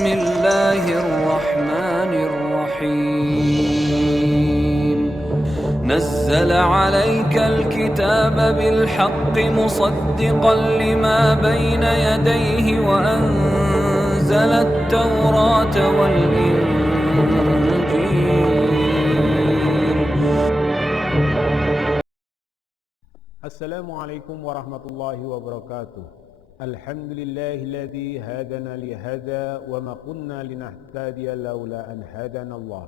بسم الله الرحمن الرحيم نزل عليك الكتاب بالحق مصدقا لما بين يديه وأنزل التوراة والإنجيل. السلام عليكم ورحمة الله وبركاته. الحمد لله الذي هدانا لهذا وما كنا لنهتدي لولا أن هدانا الله.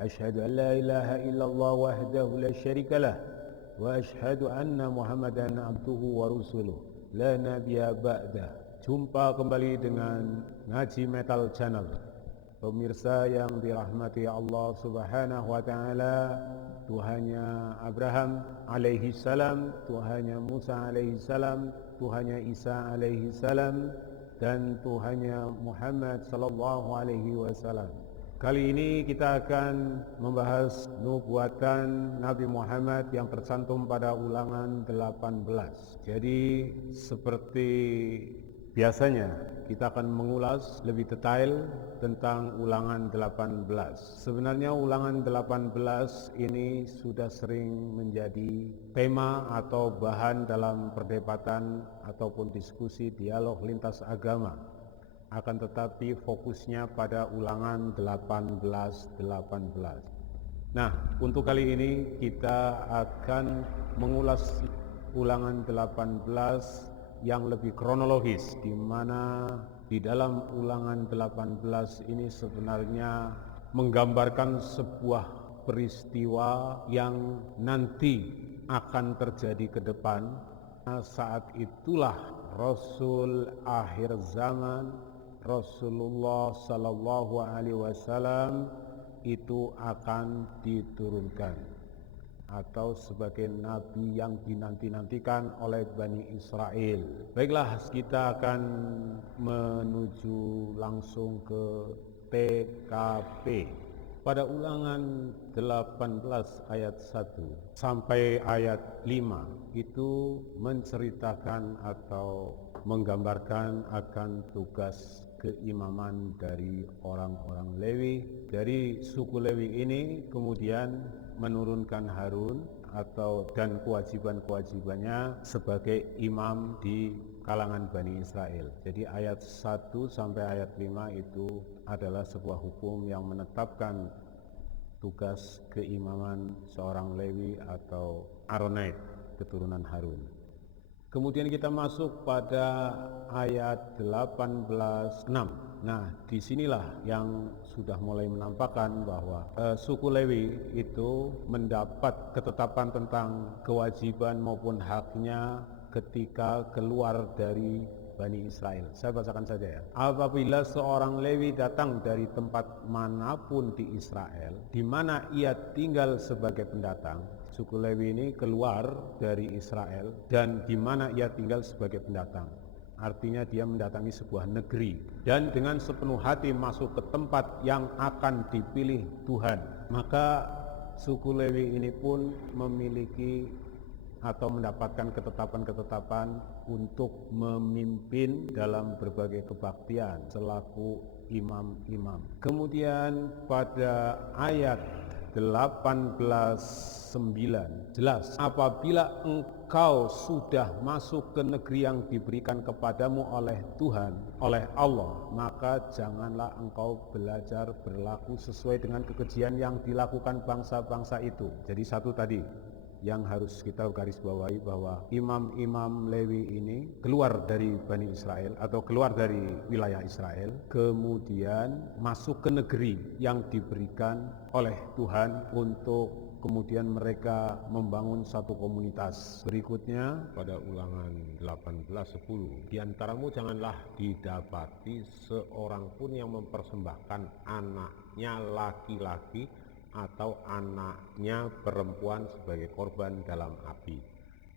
أشهد أن لا إله إلا الله وحده لا شريك له وأشهد أن محمدا عبده ورسوله لا نبي بعده. Jumpa kembali dengan Ngaji Metal Channel. Pemirsa yang dirahmati Allah Subhanahu wa Ta'ala, Tuhannya Abraham alaihi salam, Tuhannya Musa alaihi salam, Tuhannya Isa alaihi salam, dan Tuhannya Muhammad sallallahu alaihi wasallam. Kali ini kita akan membahas nubuatan Nabi Muhammad yang tercantum pada Ulangan 18. Jadi seperti biasanya kita akan mengulas lebih detail tentang Ulangan 18. Sebenarnya Ulangan 18 ini sudah sering menjadi tema atau bahan dalam perdebatan ataupun diskusi dialog lintas agama. Akan tetapi fokusnya pada Ulangan 18. Nah, untuk kali ini kita akan mengulas Ulangan 18 yang lebih kronologis, di mana di dalam Ulangan 18 ini sebenarnya menggambarkan sebuah peristiwa yang nanti akan terjadi ke depan. Saat itulah Rasul akhir zaman Rasulullah sallallahu alaihi wasallam itu akan diturunkan atau sebagai nabi yang dinanti-nantikan oleh Bani Israel. Baiklah, kita akan menuju langsung ke TKP. Pada Ulangan 18 ayat 1 sampai ayat 5 itu menceritakan atau menggambarkan akan tugas keimaman dari orang-orang Lewi. Dari suku Lewi ini kemudian menurunkan Harun dan kewajiban-kewajibannya sebagai imam di kalangan Bani Israel. Jadi ayat 1 sampai ayat 5 itu adalah sebuah hukum yang menetapkan tugas keimaman seorang Lewi atau Aaronite, keturunan Harun. Kemudian kita masuk pada ayat 18:6. Nah, disinilah yang sudah mulai menampakkan bahwa suku Lewi itu mendapat ketetapan tentang kewajiban maupun haknya ketika keluar dari Bani Israel. Saya bacakan saja ya. Apabila seorang Lewi datang dari tempat manapun di Israel, di mana ia tinggal sebagai pendatang, suku Lewi ini keluar dari Israel dan di mana ia tinggal sebagai pendatang. Artinya dia mendatangi sebuah negeri dan dengan sepenuh hati masuk ke tempat yang akan dipilih Tuhan. Maka suku Lewi ini pun memiliki atau mendapatkan ketetapan-ketetapan untuk memimpin dalam berbagai kebaktian selaku imam-imam. Kemudian pada ayat 18:9 jelas, apabila engkau sudah masuk ke negeri yang diberikan kepadamu oleh Tuhan, oleh Allah, maka janganlah engkau belajar berlaku sesuai dengan kekejian yang dilakukan bangsa-bangsa itu. Jadi satu tadi yang harus kita garis bawahi, bahwa imam-imam Lewi ini keluar dari Bani Israel atau keluar dari wilayah Israel, kemudian masuk ke negeri yang diberikan oleh Tuhan untuk kemudian mereka membangun satu komunitas. Berikutnya pada Ulangan 18:10, di antaramu janganlah didapati seorang pun yang mempersembahkan anaknya laki-laki atau anaknya perempuan sebagai korban dalam api,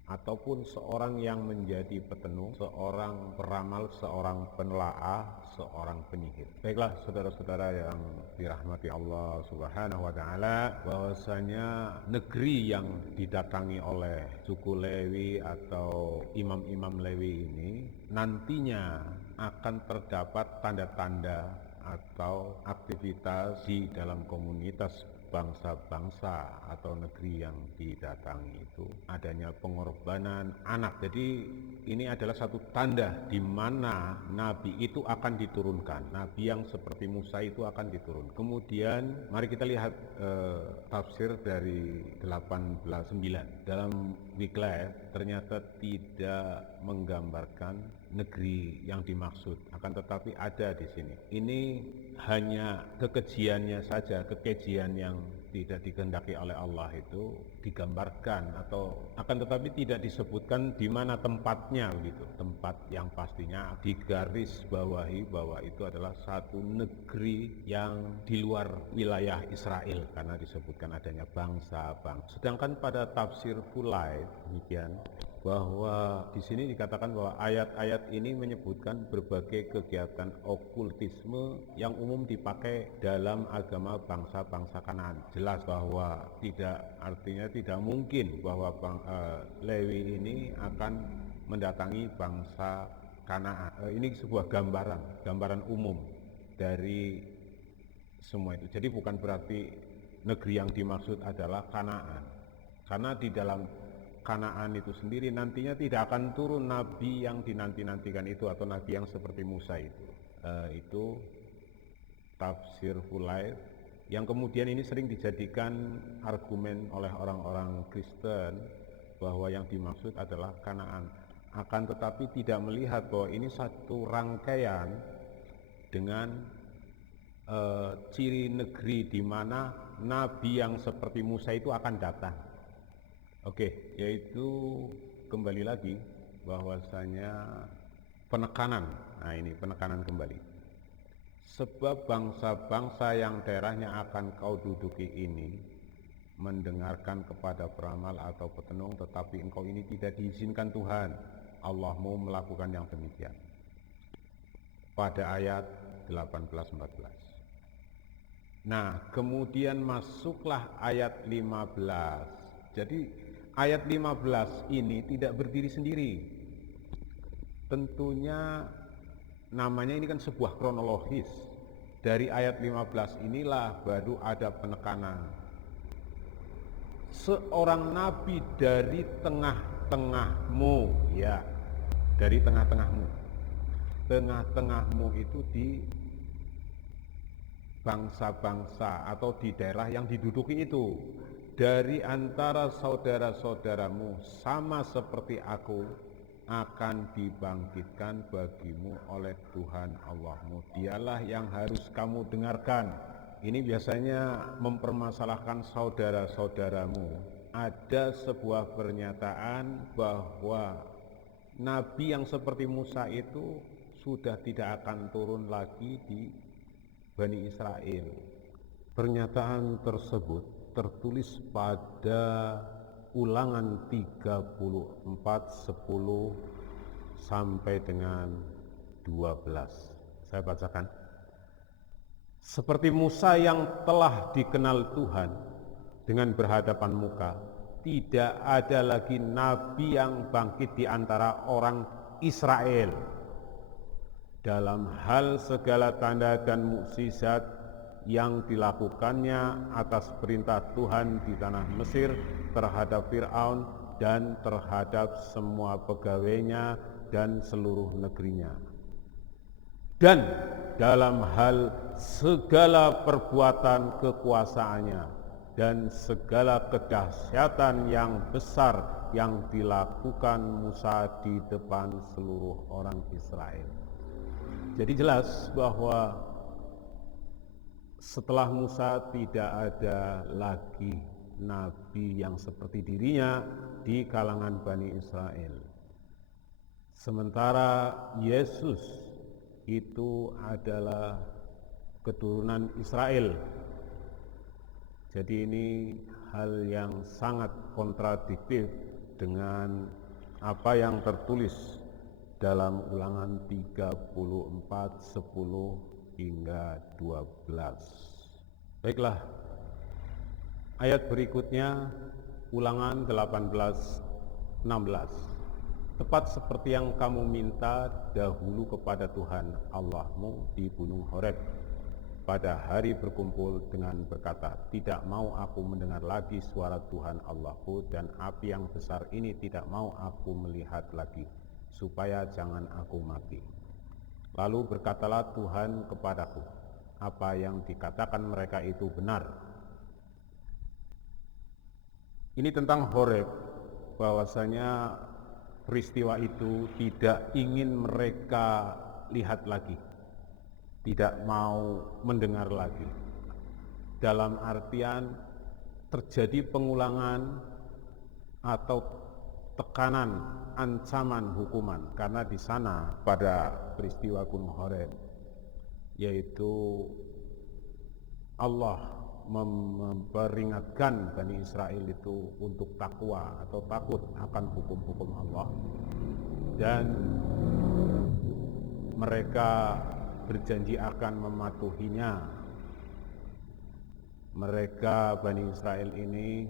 ataupun seorang yang menjadi petenung, seorang peramal, seorang penelaah, seorang penyihir. Baiklah saudara-saudara yang dirahmati Allah Subhanahu wa Ta'ala, bahwasanya negeri yang didatangi oleh suku Lewi atau imam-imam Lewi ini nantinya akan terdapat tanda-tanda atau aktivitas di dalam komunitas bangsa-bangsa atau negeri yang didatangi itu adanya pengorbanan anak. Jadi ini adalah satu tanda di mana nabi itu akan diturunkan. Nabi yang seperti Musa itu akan diturun. Kemudian mari kita lihat tafsir dari 18:9. Dalam Wycliffe ternyata tidak menggambarkan negeri yang dimaksud, akan tetapi ada di sini. Ini hanya kekejiannya saja, kekejian yang tidak dikehendaki oleh Allah itu digambarkan, atau akan tetapi tidak disebutkan di mana tempatnya begitu. Tempat yang pastinya digaris bawahi bahwa itu adalah satu negeri yang di luar wilayah Israel karena disebutkan adanya bangsa-bangsa. Sedangkan pada tafsir Fulay demikian, bahwa di sini dikatakan bahwa ayat-ayat ini menyebutkan berbagai kegiatan okultisme yang umum dipakai dalam agama bangsa-bangsa Kanaan. Jelas bahwa artinya tidak mungkin bahwa Lewi ini akan mendatangi bangsa Kanaan. Ini sebuah gambaran umum dari semua itu. Jadi bukan berarti negeri yang dimaksud adalah Kanaan. Karena di dalam Kanaan itu sendiri nantinya tidak akan turun nabi yang dinanti-nantikan itu, atau nabi yang seperti Musa itu. Itu tafsir Fulay yang kemudian ini sering dijadikan argumen oleh orang-orang Kristen bahwa yang dimaksud adalah Kanaan. Akan tetapi tidak melihat bahwa ini satu rangkaian dengan ciri negeri di mana nabi yang seperti Musa itu akan datang. Oke, yaitu kembali lagi bahwasanya penekanan. Nah, ini penekanan kembali. Sebab bangsa-bangsa yang daerahnya akan kau duduki ini mendengarkan kepada peramal atau petenung, tetapi engkau ini tidak diizinkan Tuhan Allahmu melakukan yang demikian. Pada ayat 18-14. Nah, kemudian masuklah ayat 15. Jadi ayat 15 ini tidak berdiri sendiri. Tentunya namanya ini kan sebuah kronologis. Dari ayat 15 inilah baru ada penekanan. Seorang nabi dari tengah-tengahmu, ya, dari tengah-tengahmu. Tengah-tengahmu itu di bangsa-bangsa atau di daerah yang diduduki itu. Dari antara saudara-saudaramu sama seperti aku akan dibangkitkan bagimu oleh Tuhan Allahmu. Dialah yang harus kamu dengarkan. Ini biasanya mempermasalahkan saudara-saudaramu. Ada sebuah pernyataan bahwa nabi yang seperti Musa itu sudah tidak akan turun lagi di Bani Israel. Pernyataan tersebut tertulis pada Ulangan 34:10 sampai dengan 12. Saya bacakan. Seperti Musa yang telah dikenal Tuhan dengan berhadapan muka, tidak ada lagi nabi yang bangkit di antara orang Israel. Dalam hal segala tanda dan mukjizat yang dilakukannya atas perintah Tuhan di tanah Mesir terhadap Fir'aun dan terhadap semua pegawainya dan seluruh negerinya. Dan dalam hal segala perbuatan kekuasaannya dan segala kedahsyatan yang besar yang dilakukan Musa di depan seluruh orang Israel. Jadi jelas bahwa setelah Musa tidak ada lagi nabi yang seperti dirinya di kalangan Bani Israel. Sementara Yesus itu adalah keturunan Israel. Jadi ini hal yang sangat kontradiktif dengan apa yang tertulis dalam Ulangan 34:10 hingga 12. Baiklah, ayat berikutnya Ulangan 18:16. Tepat seperti yang kamu minta dahulu kepada Tuhan Allahmu di Gunung Horeb, pada hari berkumpul dengan berkata, tidak mau aku mendengar lagi suara Tuhan Allahku, dan api yang besar ini tidak mau aku melihat lagi, supaya jangan aku mati. Lalu berkatalah Tuhan kepadaku, apa yang dikatakan mereka itu benar. Ini tentang Horeb, bahwasanya peristiwa itu tidak ingin mereka lihat lagi, tidak mau mendengar lagi. Dalam artian terjadi pengulangan atau tekanan, ancaman hukuman, karena di sana pada peristiwa Gunung Horeb, yaitu Allah memperingatkan Bani Israel itu untuk takwa atau takut akan hukum-hukum Allah, dan mereka berjanji akan mematuhinya. Mereka Bani Israel ini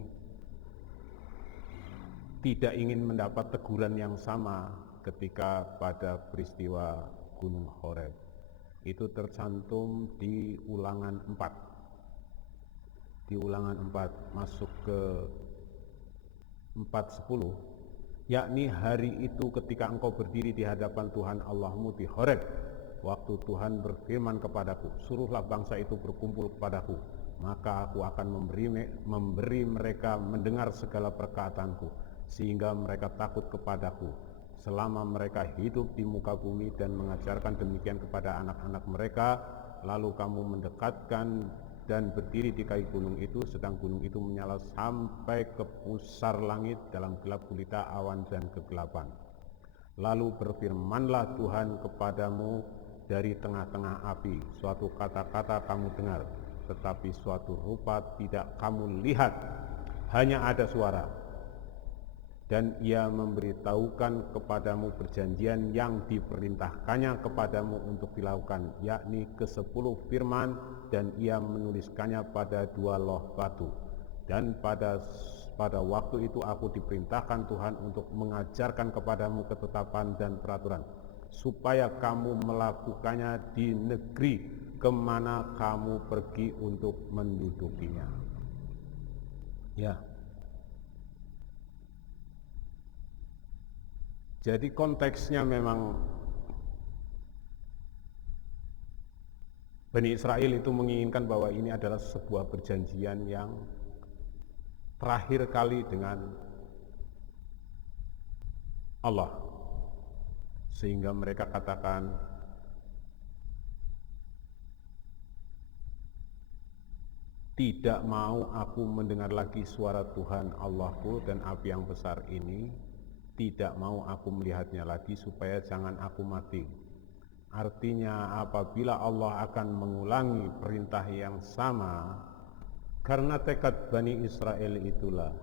tidak ingin mendapat teguran yang sama ketika pada peristiwa Gunung Horeb. Itu tercantum di Ulangan 4. Di Ulangan 4 masuk ke 4:10, yakni hari itu ketika engkau berdiri di hadapan Tuhan Allahmu di Horeb, waktu Tuhan berfirman kepadaku, suruhlah bangsa itu berkumpul kepadaku, maka aku akan memberi mereka mendengar segala perkataanku, sehingga mereka takut kepadaku selama mereka hidup di muka bumi, dan mengajarkan demikian kepada anak-anak mereka. Lalu kamu mendekatkan dan berdiri di kaki gunung itu, sedang gunung itu menyala sampai ke pusar langit dalam gelap gulita awan dan kegelapan. Lalu berfirmanlah Tuhan kepadamu dari tengah-tengah api, suatu kata-kata kamu dengar, tetapi suatu rupa tidak kamu lihat, hanya ada suara. Dan ia memberitahukan kepadamu perjanjian yang diperintahkannya kepadamu untuk dilakukan, yakni ke-10 firman, dan ia menuliskannya pada 2 loh batu. Dan pada waktu itu aku diperintahkan Tuhan untuk mengajarkan kepadamu ketetapan dan peraturan, supaya kamu melakukannya di negeri kemana kamu pergi untuk mendudukinya. Ya. Jadi konteksnya memang Bani Israel itu menginginkan bahwa ini adalah sebuah perjanjian yang terakhir kali dengan Allah, sehingga mereka katakan, tidak mau aku mendengar lagi suara Tuhan Allahku, dan api yang besar ini tidak mau aku melihatnya lagi, supaya jangan aku mati. Artinya apabila Allah akan mengulangi perintah yang sama, karena tekad Bani Israel itulah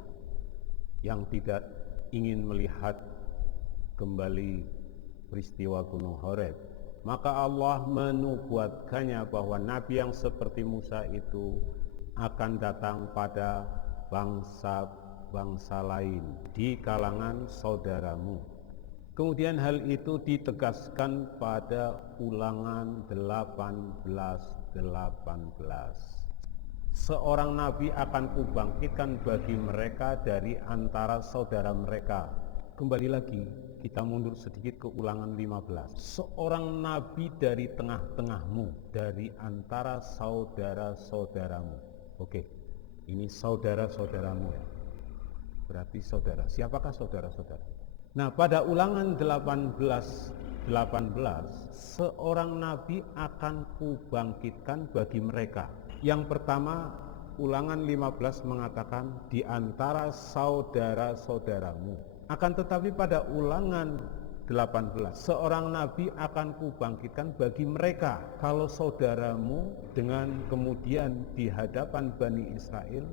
yang tidak ingin melihat kembali peristiwa Gunung Horeb, maka Allah menubuatkannya bahwa nabi yang seperti Musa itu akan datang pada bangsa lain di kalangan saudaramu. Kemudian hal itu ditegaskan pada Ulangan 18:18. Seorang nabi akan kubangkitkan bagi mereka dari antara saudara mereka. Kembali lagi, kita mundur sedikit ke Ulangan 15. Seorang nabi dari tengah-tengahmu, dari antara saudara-saudaramu. Oke, ini saudara-saudaramu ya. Berarti saudara. Siapakah saudara-saudara? Nah, pada Ulangan 18:18, seorang nabi akan kubangkitkan bagi mereka. Yang pertama, Ulangan 15 mengatakan di antara saudara-saudaramu. Akan tetapi pada Ulangan 18, seorang nabi akan kubangkitkan bagi mereka. Kalau saudaramu, dengan kemudian di hadapan Bani Israel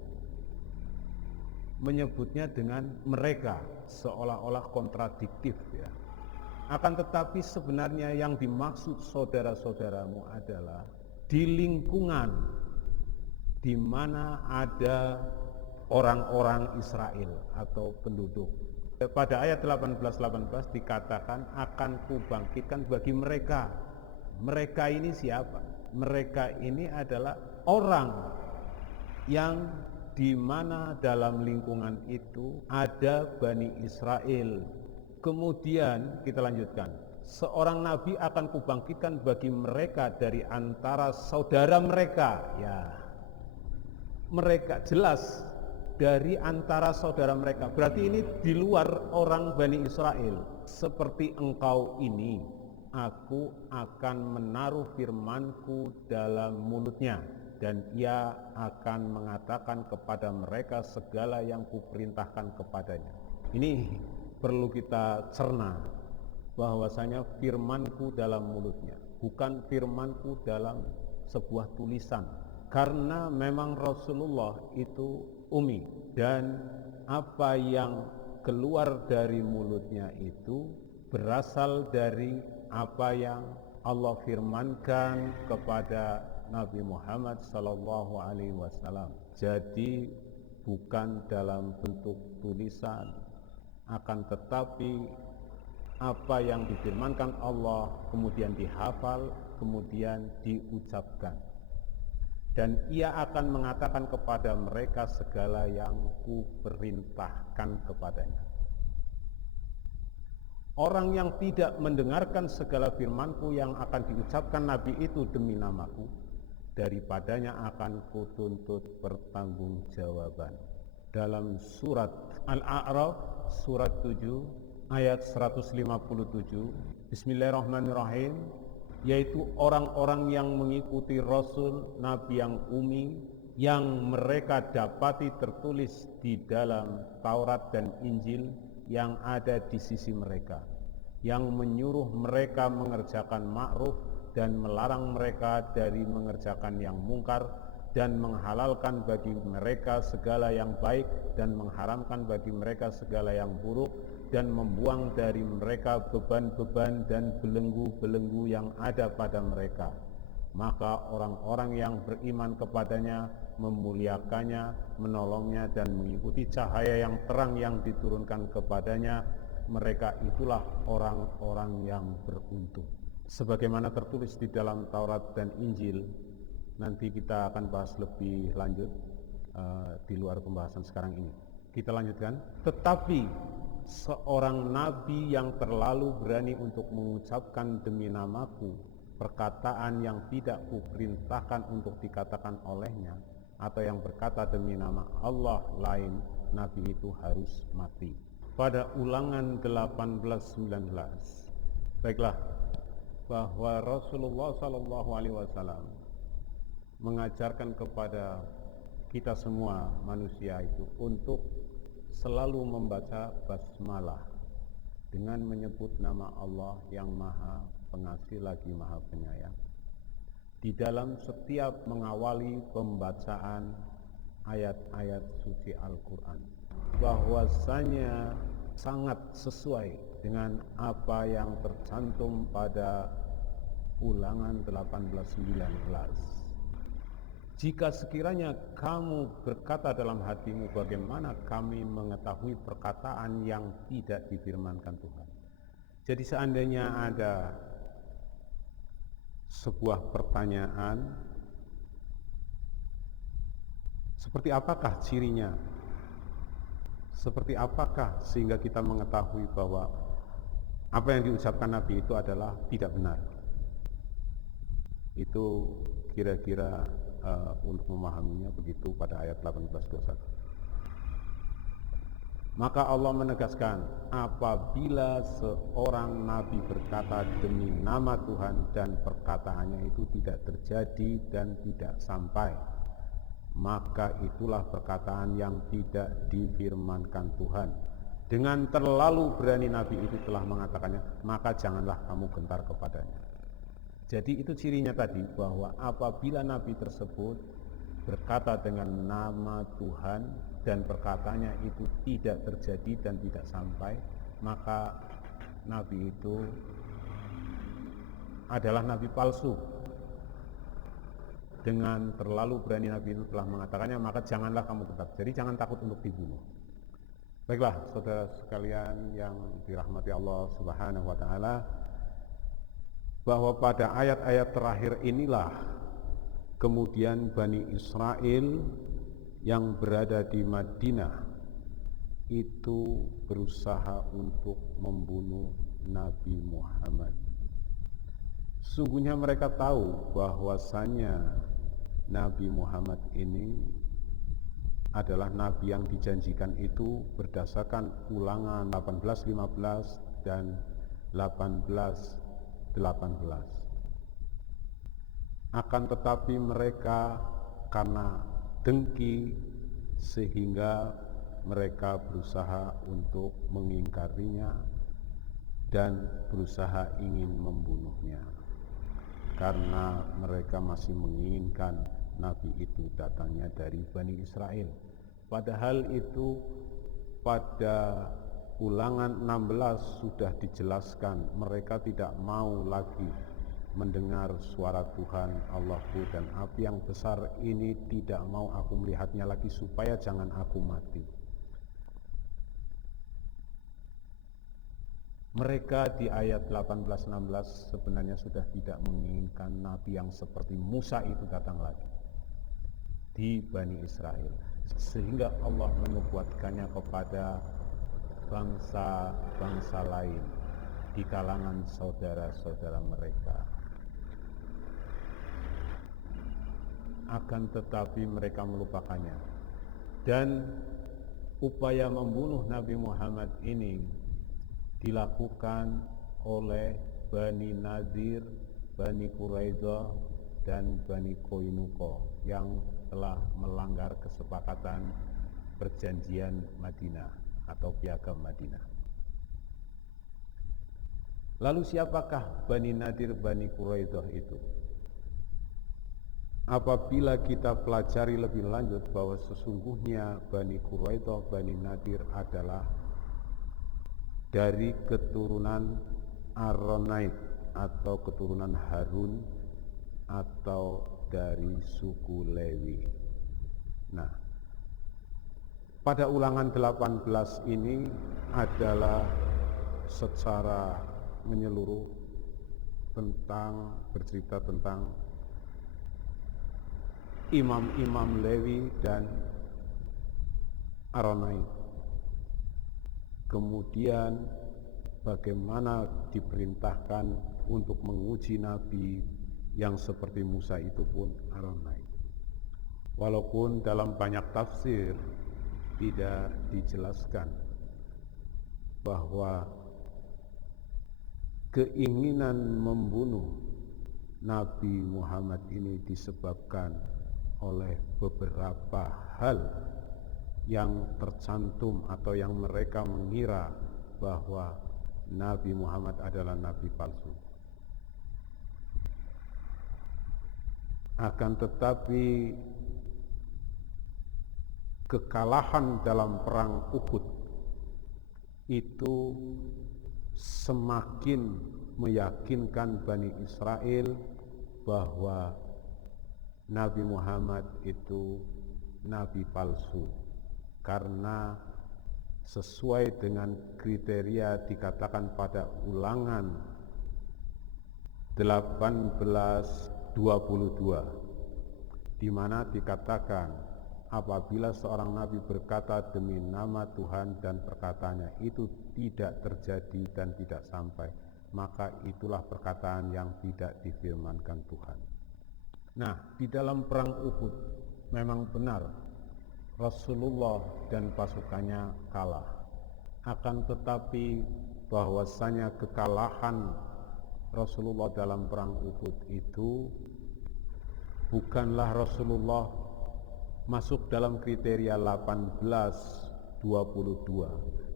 menyebutnya dengan mereka, seolah-olah kontradiktif ya. Akan tetapi sebenarnya yang dimaksud saudara-saudaramu adalah di lingkungan di mana ada orang-orang Israel atau penduduk. Pada ayat 18 dikatakan akan kubangkitkan bagi mereka. Mereka ini siapa? mereka ini adalah orang yang di mana dalam lingkungan itu ada Bani Israel. Kemudian kita lanjutkan, seorang nabi akan kubangkitkan bagi mereka dari antara saudara mereka. Ya, mereka jelas dari antara saudara mereka, berarti ini di luar orang Bani Israel. Seperti engkau ini, aku akan menaruh firmanku dalam mulutnya, dan ia akan mengatakan kepada mereka segala yang kuperintahkan kepadanya. Ini perlu kita cerna, bahwasanya firmanku dalam mulutnya, bukan firmanku dalam sebuah tulisan. Karena memang Rasulullah itu umi, dan apa yang keluar dari mulutnya itu berasal dari apa yang Allah firmankan kepada Nabi Muhammad sallallahu alaihi wasallam. Jadi bukan dalam bentuk tulisan, akan tetapi apa yang difirmankan Allah kemudian dihafal, kemudian diucapkan. Dan ia akan mengatakan kepada mereka segala yang kuperintahkan kepadanya. Orang yang tidak mendengarkan segala firmanku yang akan diucapkan Nabi itu demi namaku, daripadanya akan kutuntut pertanggungjawaban. Dalam surat Al-A'raf, surat 7, ayat 157, Bismillahirrahmanirrahim, yaitu orang-orang yang mengikuti Rasul, Nabi yang umi, yang mereka dapati tertulis di dalam Taurat dan Injil yang ada di sisi mereka, yang menyuruh mereka mengerjakan ma'ruf dan melarang mereka dari mengerjakan yang mungkar, dan menghalalkan bagi mereka segala yang baik dan mengharamkan bagi mereka segala yang buruk, dan membuang dari mereka beban-beban dan belenggu-belenggu yang ada pada mereka. Maka orang-orang yang beriman kepadanya memuliakannya, menolongnya, dan mengikuti cahaya yang terang yang diturunkan kepadanya. Mereka itulah orang-orang yang beruntung. Sebagaimana tertulis di dalam Taurat dan Injil, nanti kita akan bahas lebih lanjut di luar pembahasan sekarang ini. Kita lanjutkan. Tetapi seorang nabi yang terlalu berani untuk mengucapkan demi namaku perkataan yang tidak kuperintahkan untuk dikatakan olehnya, atau yang berkata demi nama Allah lain, nabi itu harus mati. Pada Ulangan 18:19, baiklah, bahwa Rasulullah SAW mengajarkan kepada kita semua manusia itu untuk selalu membaca basmalah dengan menyebut nama Allah yang Maha Pengasih lagi Maha Penyayang di dalam setiap mengawali pembacaan ayat-ayat suci Al-Quran, bahwasanya sangat sesuai dengan apa yang tercantum pada Ulangan 18:19. Jika sekiranya kamu berkata dalam hatimu, bagaimana kami mengetahui perkataan yang tidak difirmankan Tuhan. Jadi seandainya ada sebuah pertanyaan, seperti apakah cirinya? Seperti apakah sehingga kita mengetahui bahwa apa yang diucapkan Nabi itu adalah tidak benar? Itu kira-kira untuk memahaminya begitu pada ayat 18:21. Maka Allah menegaskan, apabila seorang nabi berkata demi nama Tuhan dan perkataannya itu tidak terjadi dan tidak sampai, maka itulah perkataan yang tidak difirmankan Tuhan. Dengan terlalu berani nabi itu telah mengatakannya, maka janganlah kamu gentar kepadanya. Jadi itu cirinya tadi, bahwa apabila nabi tersebut berkata dengan nama Tuhan dan perkataannya itu tidak terjadi dan tidak sampai, maka nabi itu adalah nabi palsu. Dengan terlalu berani nabi itu telah mengatakannya, maka janganlah kamu gentar. Jadi jangan takut untuk dibunuh. Baiklah, saudara sekalian yang dirahmati Allah Subhanahu wa taala, bahwa pada ayat-ayat terakhir inilah kemudian Bani Israel yang berada di Madinah itu berusaha untuk membunuh Nabi Muhammad. Sungguhnya mereka tahu bahwasanya Nabi Muhammad ini adalah Nabi yang dijanjikan itu berdasarkan Ulangan 18:15 dan 18:18. Akan tetapi mereka karena dengki sehingga mereka berusaha untuk mengingkarinya dan berusaha ingin membunuhnya, karena mereka masih menginginkan Nabi itu datangnya dari Bani Israel. Padahal itu pada Ulangan 16 sudah dijelaskan, mereka tidak mau lagi mendengar suara Tuhan Allahku dan api yang besar ini tidak mau aku melihatnya lagi supaya jangan aku mati. Mereka di ayat 18-16 sebenarnya sudah tidak menginginkan Nabi yang seperti Musa itu datang lagi di Bani Israel, sehingga Allah menubuatkannya kepada bangsa-bangsa lain di kalangan saudara-saudara mereka. Akan tetapi mereka melupakannya, dan upaya membunuh Nabi Muhammad ini dilakukan oleh Bani Nadir, Bani Quraidah, dan Bani Qainuqa yang telah melanggar kesepakatan perjanjian Madinah atau piagam Madinah. Lalu siapakah Bani Nadir, Bani Quraidah itu? Apabila kita pelajari lebih lanjut bahwa sesungguhnya Bani Quraidah, Bani Nadir adalah dari keturunan Aronait atau keturunan Harun atau dari suku Lewi. Nah, pada Ulangan 18 ini adalah secara menyeluruh bercerita tentang imam-imam Lewi dan Aronait. Kemudian bagaimana diperintahkan untuk menguji Nabi yang seperti Musa itu pun Aronait. Walaupun dalam banyak tafsir tidak dijelaskan bahwa keinginan membunuh Nabi Muhammad ini disebabkan oleh beberapa hal yang tercantum atau yang mereka mengira bahwa Nabi Muhammad adalah nabi palsu. Akan tetapi kekalahan dalam perang Uhud itu semakin meyakinkan Bani Israel bahwa Nabi Muhammad itu nabi palsu, karena sesuai dengan kriteria dikatakan pada Ulangan 18:22, di mana dikatakan apabila seorang nabi berkata demi nama Tuhan dan perkataannya itu tidak terjadi dan tidak sampai, maka itulah perkataan yang tidak difirmankan Tuhan. Nah, di dalam perang Uhud memang benar Rasulullah dan pasukannya kalah. Akan tetapi bahwasanya kekalahan Rasulullah dalam perang Uhud itu bukanlah Rasulullah masuk dalam kriteria 18:22,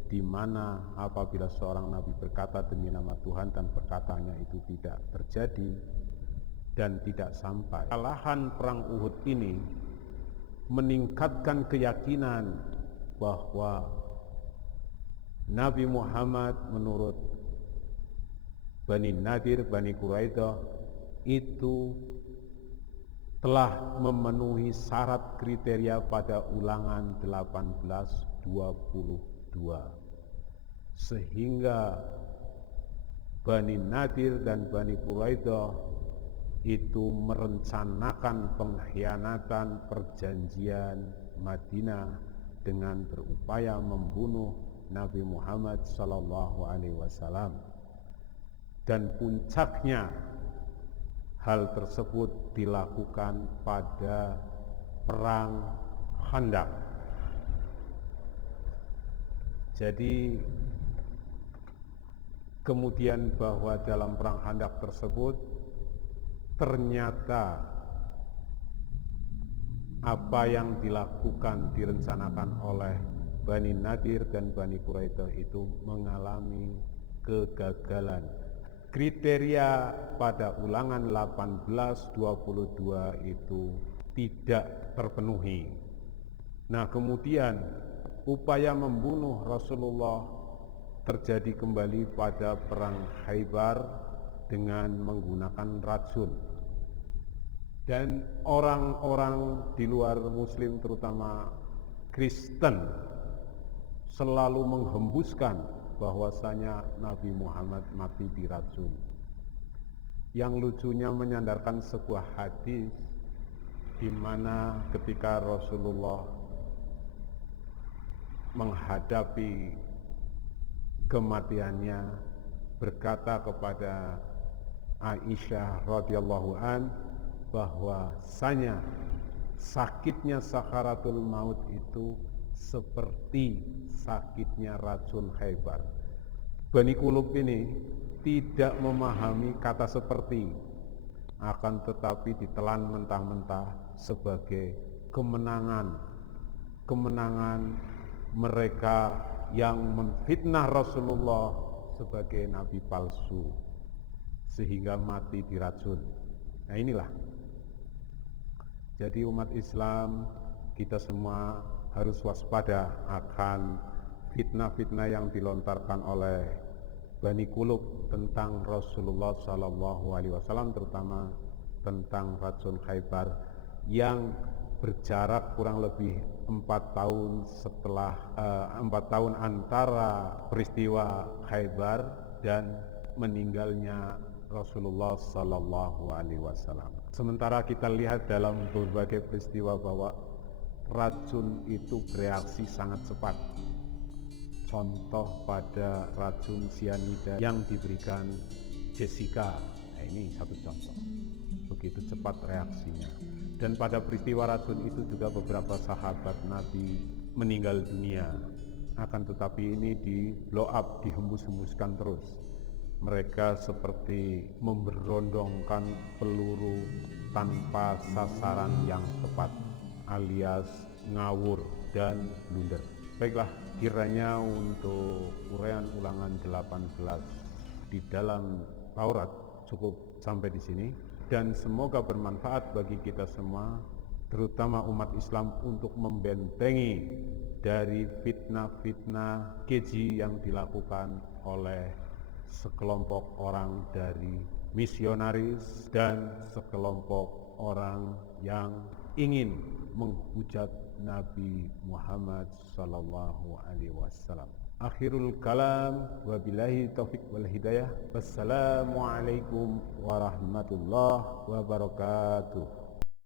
di mana apabila seorang nabi berkata demi nama Tuhan dan perkataannya itu tidak terjadi dan tidak sampai. Kekalahan perang Uhud ini meningkatkan keyakinan bahwa Nabi Muhammad menurut Bani Nadir, Bani Quraidah itu telah memenuhi syarat kriteria pada Ulangan 18:22, sehingga Bani Nadir dan Bani Quraidah itu merencanakan pengkhianatan perjanjian Madinah dengan berupaya membunuh Nabi Muhammad SAW. Dan puncaknya hal tersebut dilakukan pada perang Khandaq. Jadi kemudian bahwa dalam perang Khandaq tersebut ternyata apa yang dilakukan, direncanakan oleh Bani Nadir dan Bani Quraidah itu mengalami kegagalan. Kriteria pada ulangan 1822 itu tidak terpenuhi. Nah, kemudian upaya membunuh Rasulullah terjadi kembali pada perang Khaybar dengan menggunakan racun. Dan orang-orang di luar Muslim, terutama Kristen, selalu menghembuskan bahwasanya Nabi Muhammad mati diracun. Yang lucunya menyandarkan sebuah hadis di mana ketika Rasulullah menghadapi kematiannya berkata kepada Aisyah radhiyallahu an bahwasanya sakitnya sakaratul maut itu seperti sakitnya racun Khaybar. Bani Qulub ini tidak memahami kata seperti, akan tetapi ditelan mentah-mentah sebagai kemenangan mereka yang memfitnah Rasulullah sebagai nabi palsu sehingga mati diracun. Nah, inilah. Jadi umat Islam, kita semua harus waspada akan fitnah-fitnah yang dilontarkan oleh Bani Qulub tentang Rasulullah SAW, terutama tentang racun Khaybar yang berjarak kurang lebih 4 tahun setelah 4 tahun antara peristiwa Khaybar dan meninggalnya Rasulullah SAW. Sementara kita lihat dalam berbagai peristiwa bahwa racun itu bereaksi sangat cepat. Contoh pada racun sianida yang diberikan Jessica. Nah, ini satu contoh. Begitu cepat reaksinya. Dan pada peristiwa racun itu juga beberapa sahabat Nabi meninggal dunia. Akan tetapi ini di blow up, dihembus-hembuskan terus. Mereka seperti memberondongkan peluru tanpa sasaran yang tepat, alias ngawur dan blunder. Baiklah, kiranya untuk uraian ulangan 18 di dalam Taurat cukup sampai di sini, dan semoga bermanfaat bagi kita semua, terutama umat Islam, untuk membentengi dari fitnah-fitnah keji yang dilakukan oleh sekelompok orang dari misionaris dan sekelompok orang yang ingin menghujat Nabi Muhammad sallallahu alaihi wasallam. Akhirul kalam, wabillahi taufiq wal hidayah. Wassalamualaikum warahmatullahi wabarakatuh.